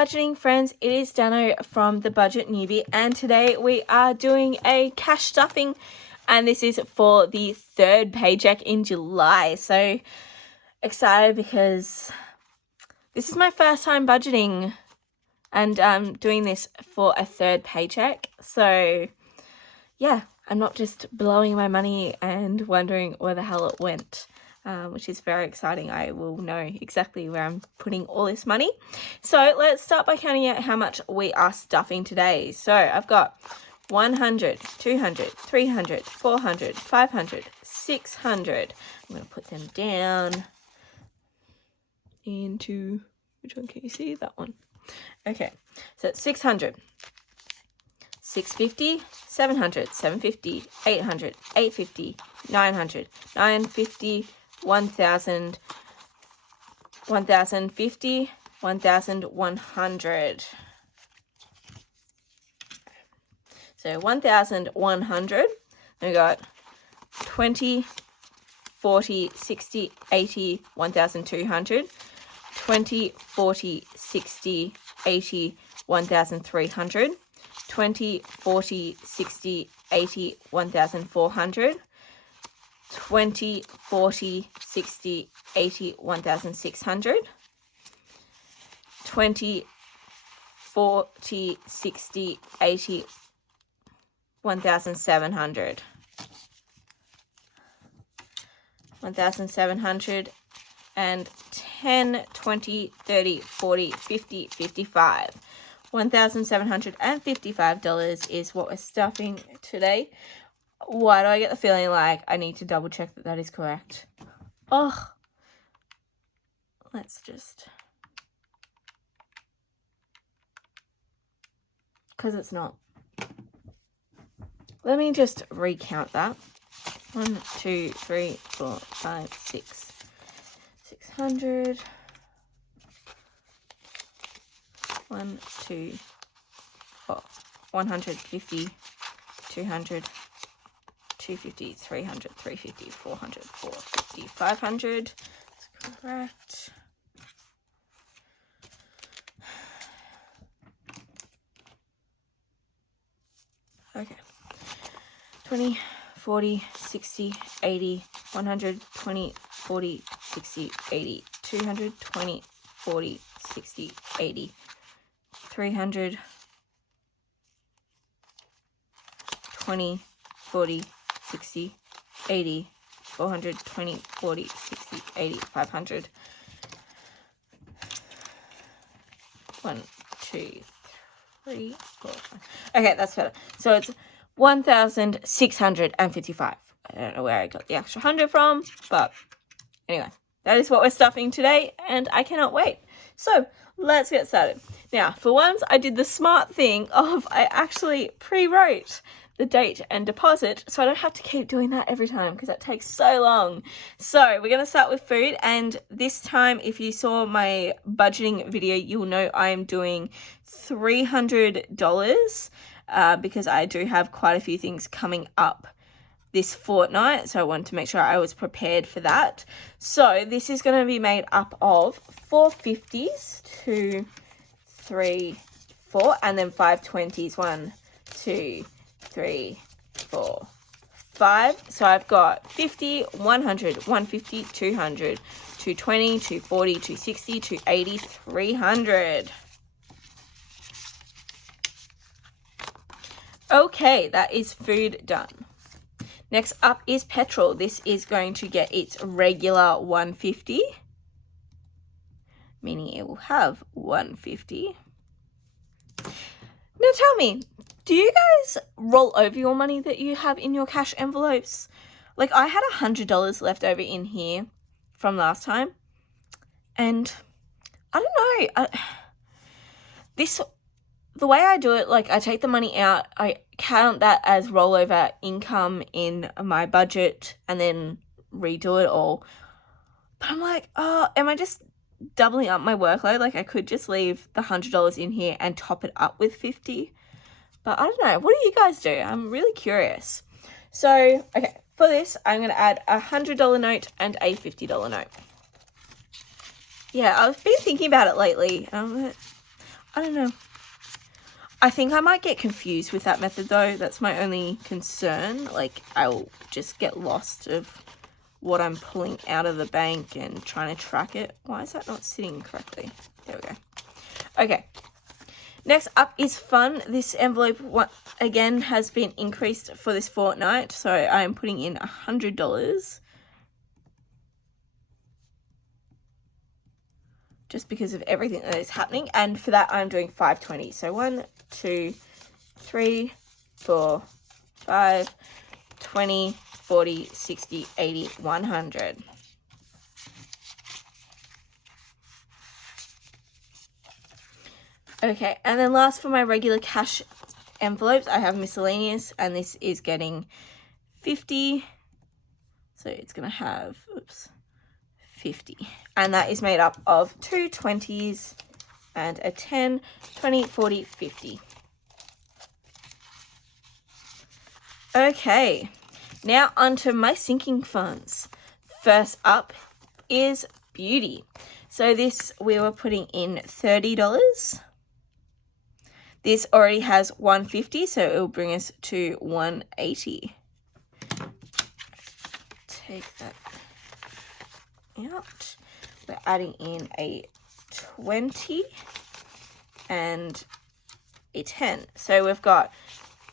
budgeting friends, it is Dano from The Budget Newbie, and today we are doing a cash stuffing, and this is for the third paycheck in July. So excited because this is my first time budgeting and doing this for a third paycheck. So yeah, I'm not just blowing my money and wondering where the hell it went. Which is very exciting. I will know exactly where I'm putting all this money. So let's start by counting out how much we are stuffing today. So I've got 100, 200, 300, 400, 500, 600. I'm going to put them down into, which one can you see? That one. Okay, so it's 600. 650, 700, 750, 800, 850, 900, 950, 1,000, 1,050, 1,100. So 1,100. We got 20, 40, 60, 80, 1,200. 20, 40, 60, 80, 1,300. 20, 40, 60, 80, 1,400. 20, 40, 60, 80, 1,600. 20, 40, 60, 80, 1,700. 1,700 and 10, 20, 30, 40, 50, 55. $1,755 is what we're stuffing today. Why do I get the feeling like I need to double check that is correct? Oh, let's just, because it's not. Let me just recount that. 1, 2, 3, 4, 5, 6. 600. 1, 2, 4. 150, 200. 250, 300, 350, 400, 450, 500. That's correct. Okay. 20, 40, 60, 80, 100, 20, 40, 60, 80, 200, 20, 40, 60, 80, 300, 20, 40, 60, 80, 400, 20, 40, 60, 80, 500. 1, 2, 3, 4, 5. Okay, that's better. So it's 1,655. I don't know where I got the extra 100 from, but anyway, that is what we're stuffing today, and I cannot wait. So let's get started. Now, for once, I did the smart thing of I actually pre-wrote the date and deposit, so I don't have to keep doing that every time because that takes so long. So we're going to start with food, and this time, if you saw my budgeting video, you'll know I am doing $300 because I do have quite a few things coming up this fortnight, so I wanted to make sure I was prepared for that. So this is going to be made up of 4 50s, 2, 3, 4, and then 5 20s, 1, 2, 3, 4, 5. So I've got 50, 100, 150, 200, 220, 240, 260, 280, 300. Okay, that is food done. Next up is petrol. This is going to get its regular 150, meaning it will have 150. Now tell me, do you guys roll over your money that you have in your cash envelopes? Like, I had $100 left over in here from last time, and I don't know, the way I do it, like, I take the money out, I count that as rollover income in my budget, and then redo it all. But I'm like, oh, am I just doubling up my workload? Like, I could just leave the $100 in here and top it up with 50. But I don't know. What do you guys do? I'm really curious. So, okay, for this, I'm going to add a $100 note and a $50 note. Yeah, I've been thinking about it lately. I don't know. I think I might get confused with that method though. That's my only concern. Like, I'll just get lost of what I'm pulling out of the bank and trying to track it. Why is that not sitting correctly? There we go. Okay. Next up is fun. This envelope, again, has been increased for this fortnight. So I am putting in $100. Just because of everything that is happening. And for that, I'm doing 520. So 1, 2, 3, 4, 5, 20, 40, 60, 80, 100. Okay, and then last for my regular cash envelopes, I have miscellaneous, and this is getting 50. So it's going to have, 50. And that is made up of 2 20s and a 10, 20, 40, 50. Okay, now onto my sinking funds. First up is beauty. So this, we were putting in $30. This already has 150, so it will bring us to 180. Take that out. We're adding in a 20 and a 10. So we've got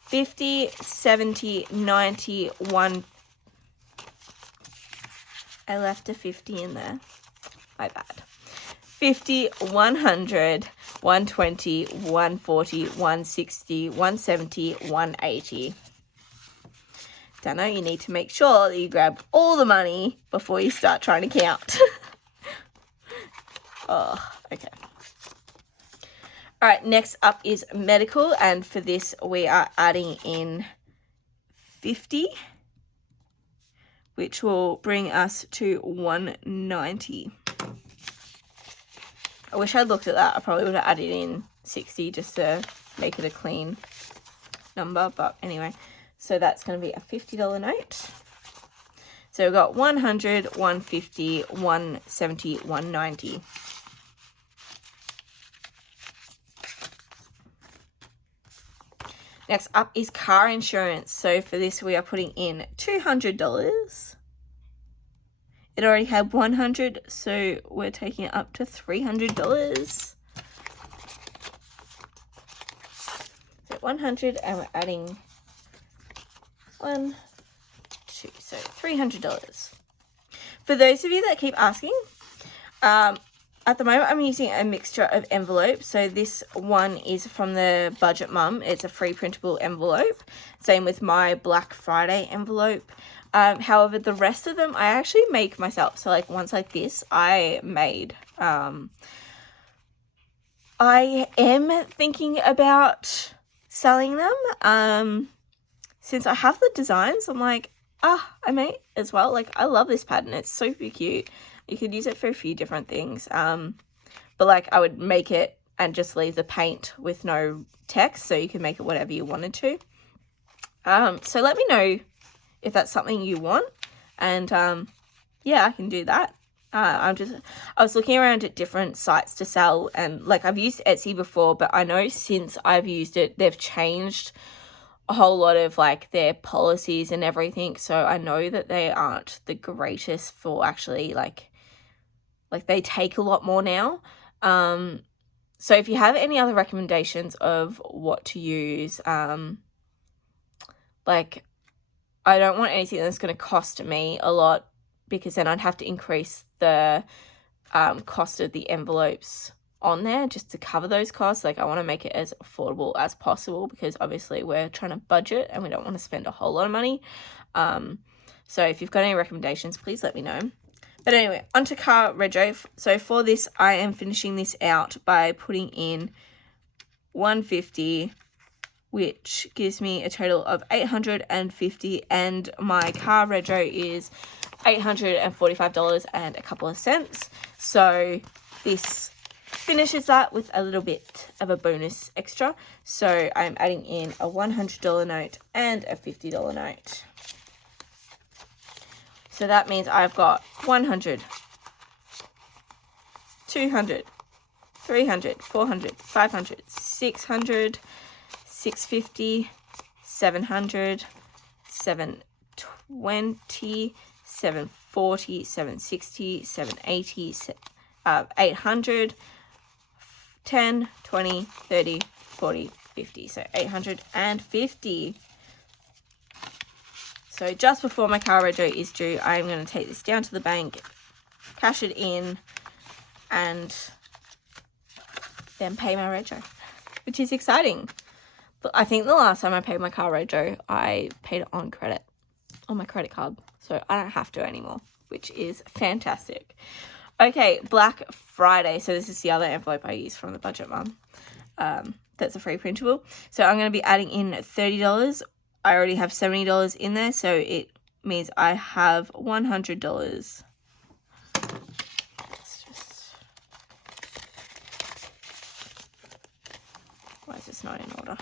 50, 70, 90, 1. I left a 50 in there. My bad. 50, 100, 120, 140, 160, 170, 180. Dano, you need to make sure that you grab all the money before you start trying to count. Oh, okay. All right, next up is medical, and for this we are adding in 50, which will bring us to 190. I wish I'd looked at that. I probably would have added in 60 just to make it a clean number, but anyway. So that's going to be a $50 note. So we've got 100, 150, 170, 190. Next up is car insurance. So for this, we are putting in $200. It already had 100, so we're taking it up to $300. So 100, and we're adding 1, 2, so $300. For those of you that keep asking, at the moment I'm using a mixture of envelopes. So this one is from the Budget Mum. It's a free printable envelope. Same with my Black Friday envelope. However, the rest of them I actually make myself. So like ones like this I made. I am thinking about selling them. Since I have the designs, I'm like, I may as well. Like, I love this pattern. It's super cute. You could use it for a few different things. But like, I would make it and just leave the paint with no text, so you can make it whatever you wanted to. So let me know if that's something you want, and yeah, I can do that. I was looking around at different sites to sell, and like, I've used Etsy before, but I know since I've used it, they've changed a whole lot of like their policies and everything. So I know that they aren't the greatest for actually like they take a lot more now. So if you have any other recommendations of what to use, like, I don't want anything that's going to cost me a lot, because then I'd have to increase the cost of the envelopes on there just to cover those costs. Like, I want to make it as affordable as possible, because obviously we're trying to budget and we don't want to spend a whole lot of money. So if you've got any recommendations, please let me know. But anyway, onto car rego. So for this, I am finishing this out by putting in 150, which gives me a total of 850, and my car rego is $845 and a couple of cents. So this finishes that with a little bit of a bonus extra. So I'm adding in a $100 note and a $50 note. So that means I've got 100, 200, 300, 400, 500, 600, 650, 700, 720, 740, 760, 780, 800, 10, 20, 30, 40, 50. So 850. So just before my car rego is due, I'm going to take this down to the bank, cash it in, and then pay my rego, which is exciting. But I think the last time I paid my car rego, I paid it on credit, on my credit card. So I don't have to anymore, which is fantastic. Okay, Black Friday. So this is the other envelope I use from the Budget Mum. That's a free printable. So I'm going to be adding in $30. I already have $70 in there, so it means I have $100. Why is this not in order?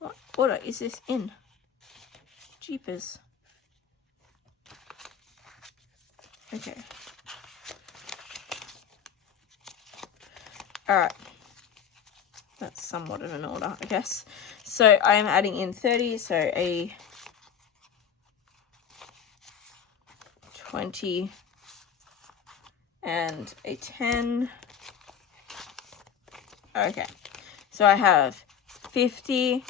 What order is this in? Jeepers. Okay. Alright. That's somewhat of an order, I guess. So I am adding in 30, so a 20 and a 10. Okay. So I have 50,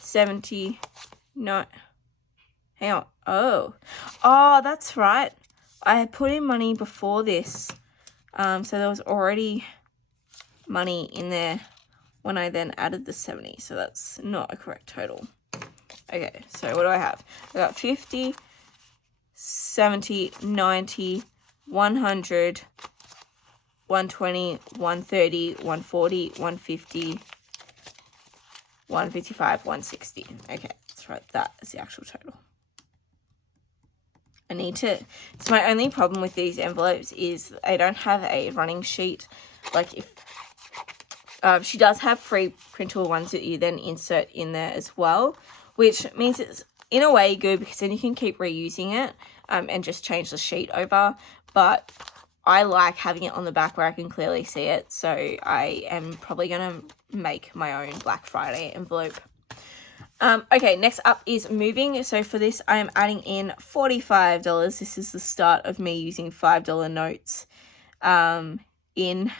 70, no. Hang on. Oh, that's right. I had put in money before this. So there was already money in there when I then added the 70. So that's not a correct total. Okay, so what do I have? I got 50, 70, 90, 100, 120, 130, 140, 150, 155, 160. Okay, let's write that as the actual total. I need to, so my only problem with these envelopes is I don't have a running sheet. Like if, she does have free printable ones that you then insert in there as well, which means it's in a way good because then you can keep reusing it and just change the sheet over. But I like having it on the back where I can clearly see it. So I am probably going to make my own Black Friday envelope. Okay, next up is moving. So for this, I am adding in $45. This is the start of me using $5 notes in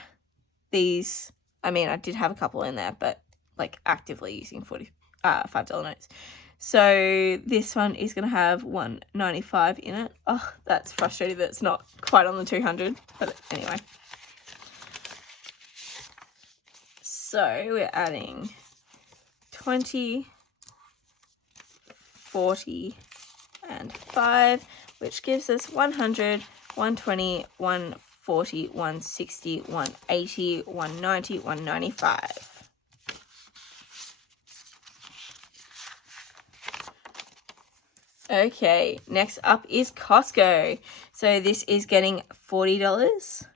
these. I mean, I did have a couple in there, but like actively using $5 notes. So this one is going to have $1.95 in it. Oh, that's frustrating that it's not quite on the 200, but anyway. So we're adding 20, 40, and 5, which gives us 100, 120, 140, 160, 180, 190, 195. Okay, next up is Costco. So this is getting $40.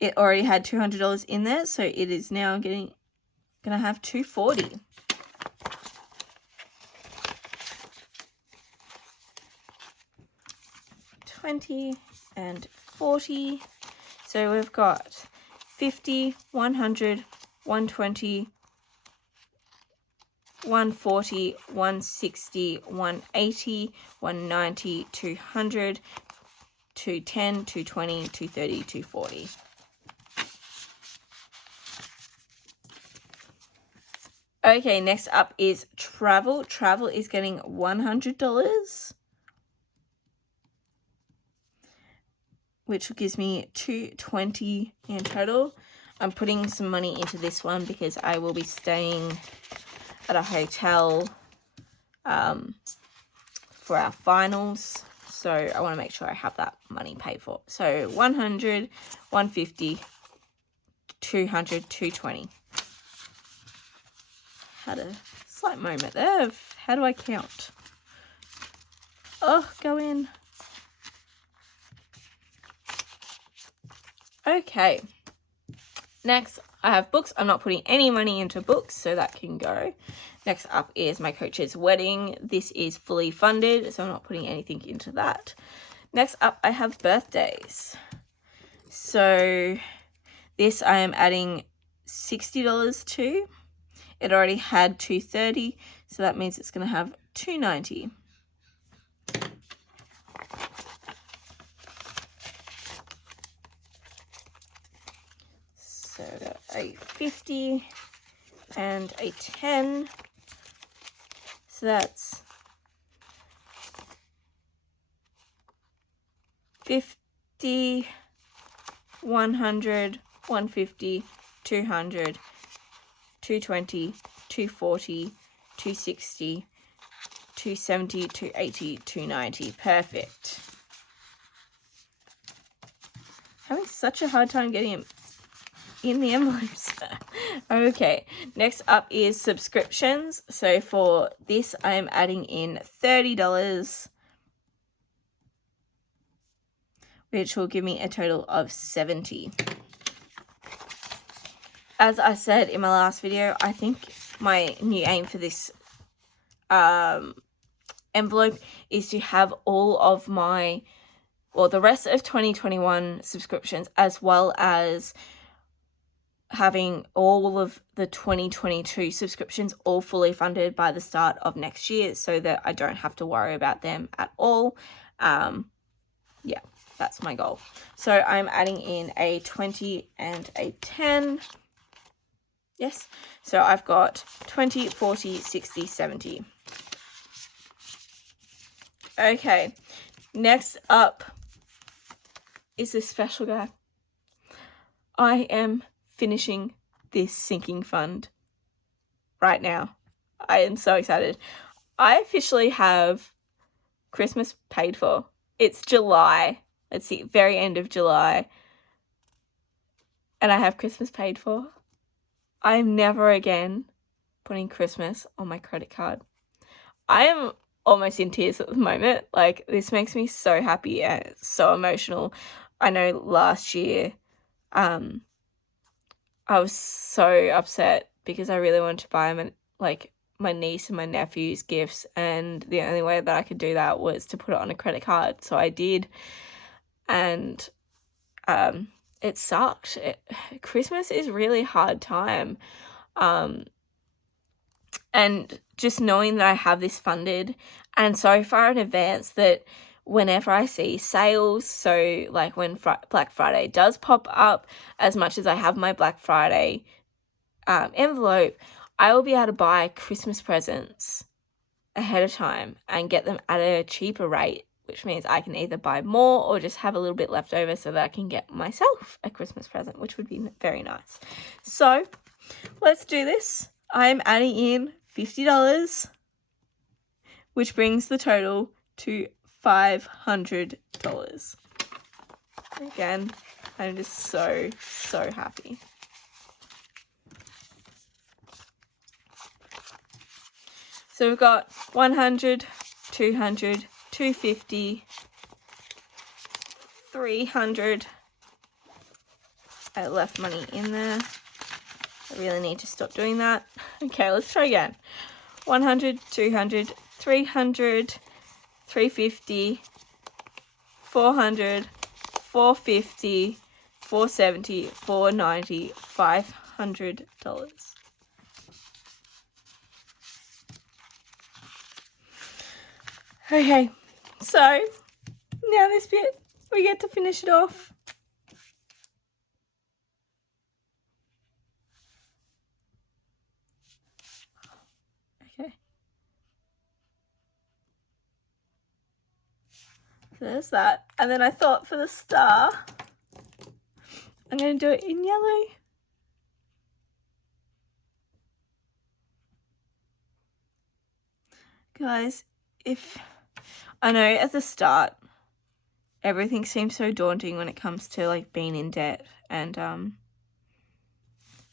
It already had $200 in there, so it is now gonna have $240. $20 and $40. So we've got 50, 100, 120, 140, 160, 180, 190, 200, 210, 220, 230, 240. Okay, next up is travel. Travel is getting $100, which gives me $220 in total. I'm putting some money into this one because I will be staying at a hotel for our finals. So I want to make sure I have that money paid for. So 100, 150, 200, 220. Had a slight moment there of how do I count? Oh, go in. Okay. Next, I have books. I'm not putting any money into books, so that can go. Next up is my coach's wedding. This is fully funded, so I'm not putting anything into that. Next up, I have birthdays. So this I am adding $60 to. It already had $230, so that means it's going to have $290. So we got a 50 and a 10. So that's 50, 100, 150, 200, 220, 240, 260, 270, 280, 290. Perfect. Having such a hard time getting it in the envelopes. Okay, next up is subscriptions. So for this, I am adding in $30, which will give me a total of $70. As I said in my last video, I think my new aim for this envelope is to have all of my, well, the rest of 2021 subscriptions, as well as having all of the 2022 subscriptions all fully funded by the start of next year, so that I don't have to worry about them at all. Yeah, that's my goal. So I'm adding in a 20 and a 10. Yes, so I've got 20, 40, 60, 70. Okay, next up is this special guy. I am finishing this sinking fund right now. I am so excited. I officially have Christmas paid for. It's July. Let's see, very end of July. And I have Christmas paid for. I am never again putting Christmas on my credit card. I am almost in tears at the moment. Like, this makes me so happy and so emotional. I know last year, I was so upset because I really wanted to buy them, my niece and my nephew's gifts, and the only way that I could do that was to put it on a credit card. So I did, and it sucked. Christmas is really hard time, and just knowing that I have this funded and so far in advance that whenever I see sales, so like when Black Friday does pop up, as much as I have my Black Friday envelope, I will be able to buy Christmas presents ahead of time and get them at a cheaper rate, which means I can either buy more or just have a little bit left over so that I can get myself a Christmas present, which would be very nice. So let's do this. I'm adding in $50, which brings the total to $500. Again, I'm just so happy. So we've got 100, 200, 250, 300. I left money in there. I really need to stop doing that. Okay, let's try again. 100, 200, 300, 350, 400, 450, 470, 490, $500. Okay, so now this bit, we get to finish it off. Okay. So there's that. And then I thought for the star, I'm going to do it in yellow. Guys, I know at the start, everything seems so daunting when it comes to like being in debt and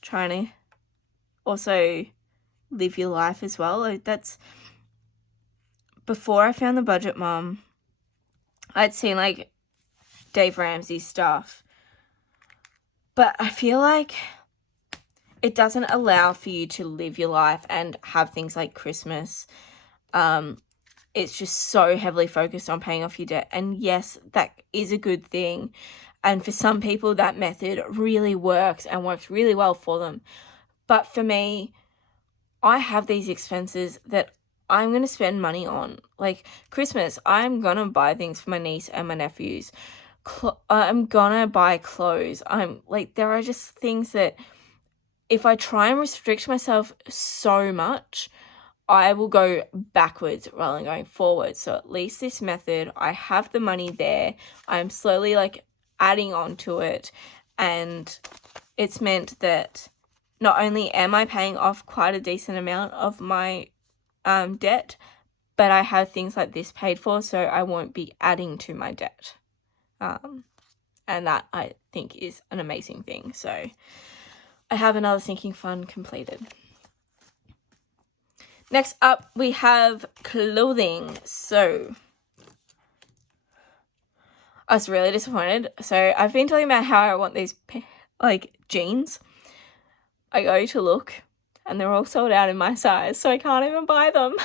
trying to also live your life as well. Like, that's before I found the Budget Mom, I'd seen like Dave Ramsey's stuff, but I feel like it doesn't allow for you to live your life and have things like Christmas. It's just so heavily focused on paying off your debt. And yes, that is a good thing. And for some people, that method really works and works really well for them. But for me, I have these expenses that I'm going to spend money on. Like Christmas, I'm going to buy things for my niece and my nephews. I'm going to buy clothes. There are just things that if I try and restrict myself so much, I will go backwards rather than going forward. So at least this method, I have the money there. I'm slowly adding on to it. And it's meant that not only am I paying off quite a decent amount of my debt, but I have things like this paid for, so I won't be adding to my debt. And that I think is an amazing thing. So I have another sinking fund completed. Next up, we have clothing. So I was really disappointed. So I've been talking about how I want these jeans. I go to look and they're all sold out in my size, so I can't even buy them.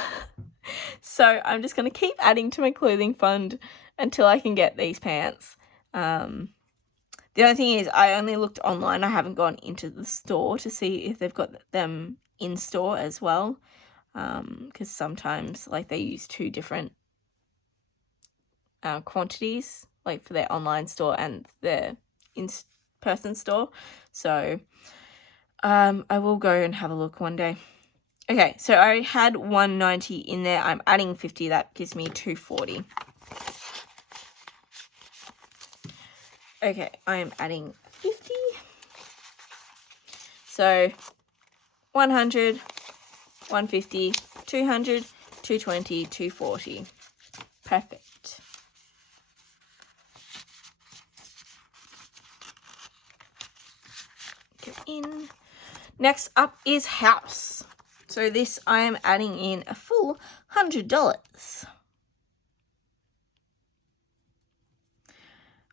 So I'm just going to keep adding to my clothing fund until I can get these pants. The only thing is I only looked online. I haven't gone into the store to see if they've got them in store as well. Because sometimes they use two different quantities, for their online store and their in-person store. So I will go and have a look one day. Okay, so I had $190 in there. I'm adding $50. That gives me $240. Okay, I am adding $50. So 100, 150, 200, 220, 240. Perfect. Go in. Next up is house. So this I am adding in a full $100.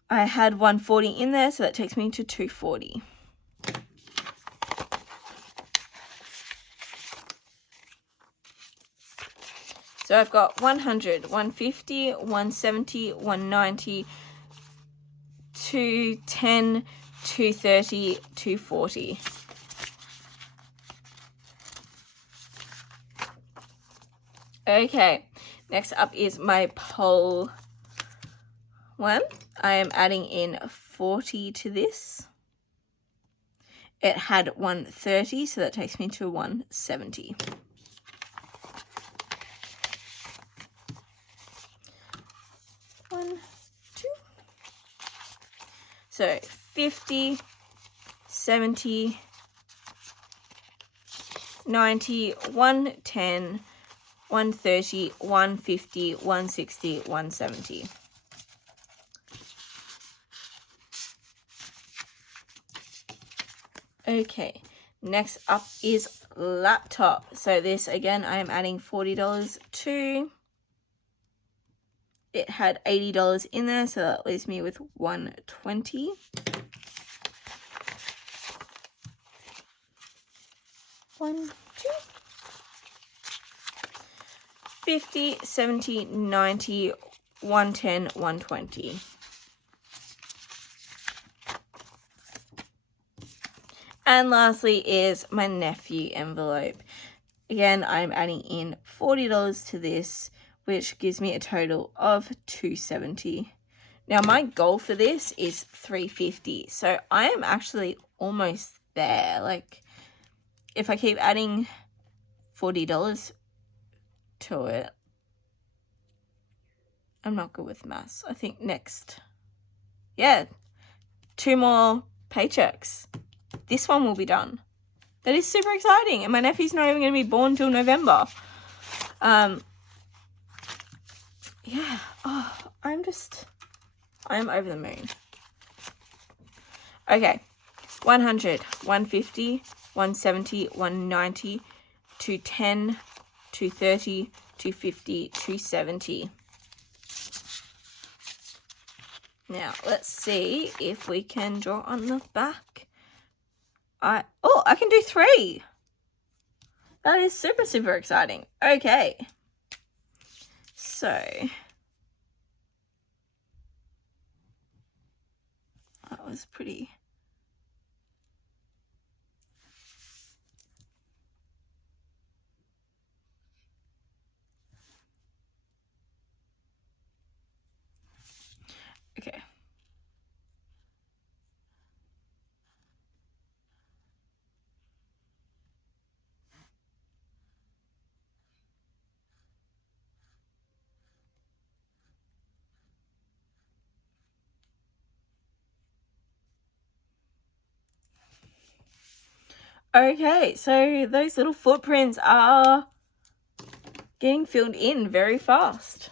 I had $140 in there, so that takes me to $240. So I've got 100, 150, 170, 190, 210, 230, 240. Okay, next up is my pole one. I am adding in 40 to this. It had 130, so that takes me to 170. So 50, 70, 90, 110, 130, 150, 160, 170. Okay, next up is laptop. So this, again, I am adding $40 to. It had $80 in there, so that leaves me with $120. One, two. 50, 70, 90, 110, 120. And lastly is my nephew envelope. Again, I'm adding in $40 to this, which gives me a total of $270. Now, my goal for this is $350. So I am actually almost there. If I keep adding $40 to it, I'm not good with maths. I think next, 2 more paychecks. This one will be done. That is super exciting. And my nephew's not even going to be born till November. Yeah. Oh, I'm over the moon. Okay. 100, 150, 170, 190, 210, 230, 250, 270. Now, let's see if we can draw on the back. I can do 3. That is super, super exciting. Okay. So, was pretty. Okay. Okay, so those little footprints are getting filled in very fast.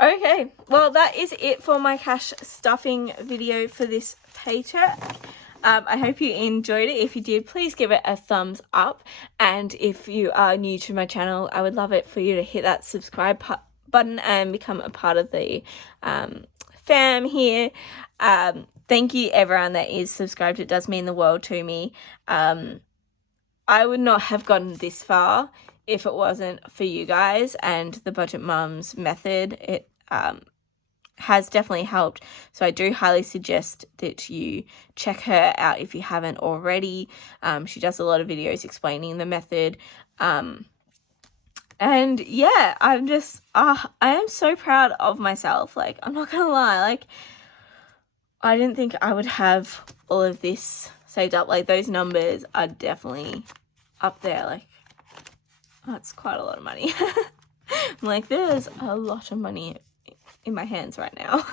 Okay, well, that is it for my cash stuffing video for this paycheck. I hope you enjoyed it. If you did, please give it a thumbs up. And if you are new to my channel, I would love it for you to hit that subscribe button and become a part of the fam here. Thank you, everyone that is subscribed. It does mean the world to me. I would not have gotten this far if it wasn't for you guys and the Budget Mums method. It has definitely helped. So I do highly suggest that you check her out if you haven't already. She does a lot of videos explaining the method. And yeah, I'm just, I am so proud of myself. Like, I'm not gonna lie, like, I didn't think I would have all of this saved up. Like, those numbers are definitely up there. Like, that's quite a lot of money. I'm like, there's a lot of money in my hands right now.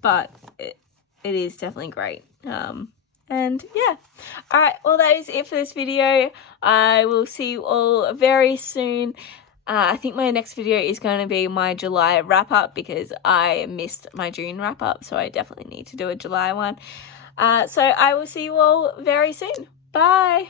But it is definitely great. And yeah. Alright, well, that is it for this video. I will see you all very soon. I think my next video is going to be my July wrap-up because I missed my June wrap-up, so I definitely need to do a July one. So I will see you all very soon. Bye!